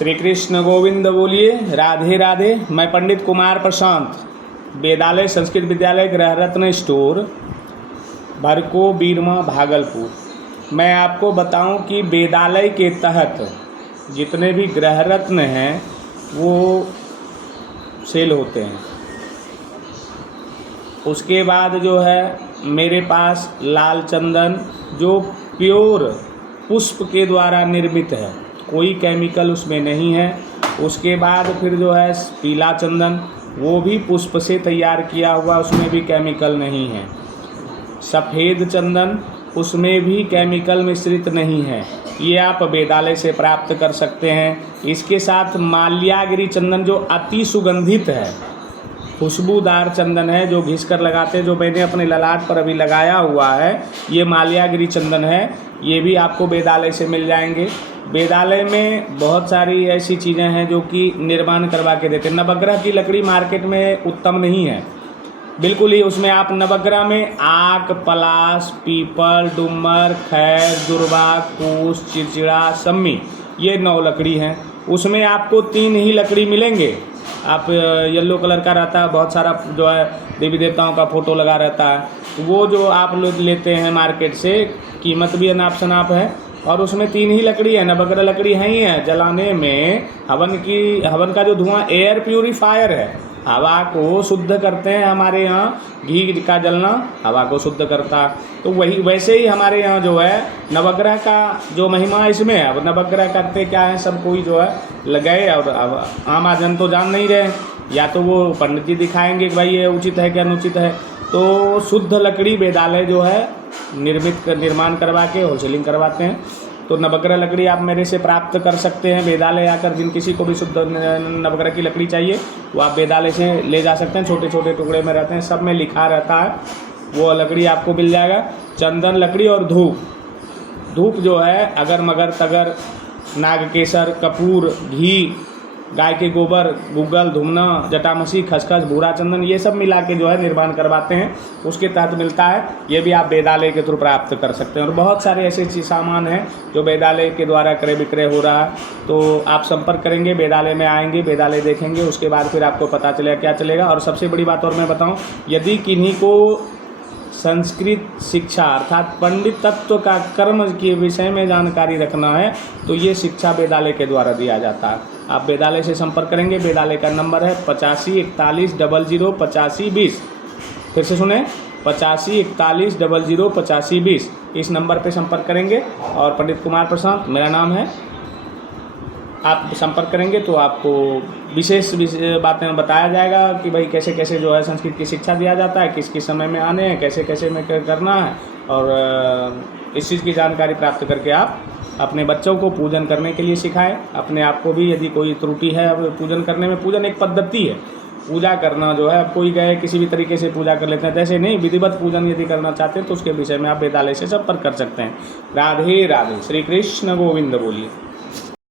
श्री कृष्ण गोविंद बोलिए। राधे राधे। मैं पंडित कुमार प्रशांत, वेदालय संस्कृत विद्यालय गृह रत्न स्टोर, भरको बीरमा, भागलपुर। मैं आपको बताऊं कि वेदालय के तहत जितने भी गृह रत्न हैं वो सेल होते हैं। उसके बाद जो है मेरे पास लाल चंदन जो प्योर पुष्प के द्वारा निर्मित है, कोई केमिकल उसमें नहीं है। उसके बाद फिर जो है पीला चंदन, वो भी पुष्प से तैयार किया हुआ, उसमें भी केमिकल नहीं है। सफ़ेद चंदन, उसमें भी केमिकल मिश्रित नहीं है। ये आप वेदालय से प्राप्त कर सकते हैं। इसके साथ माल्यागिरी चंदन जो अति सुगंधित है, खुशबूदार चंदन है, जो घिस कर लगाते हैं, जो मैंने अपने ललाट पर अभी लगाया हुआ है, ये माल्यागिरी चंदन है। ये भी आपको वेदालय से मिल जाएंगे। वेदालय में बहुत सारी ऐसी चीज़ें हैं जो कि निर्माण करवा के देते हैं। नवग्रह की लकड़ी मार्केट में उत्तम नहीं है बिल्कुल ही। उसमें आप नवग्रह में आक, पलाश, पीपल, डुमर, खैर, दुर्वा, कूस, चिड़चिड़ा, सम्मी, ये 9 लकड़ी हैं। उसमें आपको 3 ही लकड़ी मिलेंगे। आप येलो कलर का रहता है, बहुत सारा जो है देवी देवताओं का फोटो लगा रहता है, तो वो जो आप लोग लेते हैं मार्केट से, कीमत भी अनाप शनाप है। और उसमें 3 ही लकड़ी है, नवग्रह लकड़ी है ही है। जलाने में हवन का जो धुआं एयर प्यूरीफायर है, हवा को शुद्ध करते हैं। हमारे यहाँ घी का जलना हवा को शुद्ध करता। तो वही वैसे ही हमारे यहाँ जो है नवग्रह का जो महिमा इसमें है। अब नवग्रह करते क्या है, सब कोई जो है लगाए, और अब आम आदमी तो जान नहीं रहे, या तो वो पंडित जी दिखाएंगे कि भाई ये उचित है कि अनुचित है। तो शुद्ध लकड़ी वेदालय जो है निर्माण करवा के होलसेलिंग करवाते हैं। तो नवग्रह लकड़ी आप मेरे से प्राप्त कर सकते हैं वेदालय आकर। जिन किसी को भी शुद्ध नवग्रह की लकड़ी चाहिए वो आप वेदालय से ले जा सकते हैं। छोटे छोटे टुकड़े में रहते हैं, सब में लिखा रहता है, वो लकड़ी आपको मिल जाएगा। चंदन लकड़ी और धूप जो है अगर मगर तगर, नागकेसर, कपूर, घी, गाय के गोबर, गुग्गल, धुमना, जटामसी, खसखस, भूरा चंदन, ये सब मिला के जो है निर्माण करवाते हैं, उसके तहत मिलता है। ये भी आप वेदालय के थ्रू प्राप्त कर सकते हैं। और बहुत सारे ऐसे सामान हैं जो वेदालय के द्वारा क्रय विक्रय हो रहा है। तो आप संपर्क करेंगे, वेदालय में आएंगे, वेदालय देखेंगे, उसके बाद फिर आपको पता चलेगा क्या चलेगा। और सबसे बड़ी बात और मैं बताऊँ, यदि किन्हीं को संस्कृत शिक्षा अर्थात पंडित तत्व का कर्म के विषय में जानकारी रखना है तो ये शिक्षा वेदालय के द्वारा दिया जाता है। आप वेदालय से संपर्क करेंगे। वेदालय का नंबर है 8541008520। फिर से सुने, 8541008520। इस नंबर पे संपर्क करेंगे। और पंडित कुमार प्रशांत मेरा नाम है। आप संपर्क करेंगे तो आपको विशेष बातें बताया जाएगा कि भाई कैसे कैसे जो है संस्कृत की शिक्षा दिया जाता है, किस किस समय में आने हैं, कैसे कैसे में करना है। और इस चीज़ की जानकारी प्राप्त करके आप अपने बच्चों को पूजन करने के लिए सिखाएं। अपने आप को भी, यदि कोई त्रुटि है पूजन करने में, पूजन एक पद्धति है। पूजा करना जो है, अब कोई गए किसी भी तरीके से पूजा कर लेते हैं, जैसे नहीं, विधिवत पूजन यदि करना चाहते हैं तो उसके विषय में आप वेदालय से संपर्क कर सकते हैं। राधे राधे। श्री कृष्ण गोविंद बोलिए।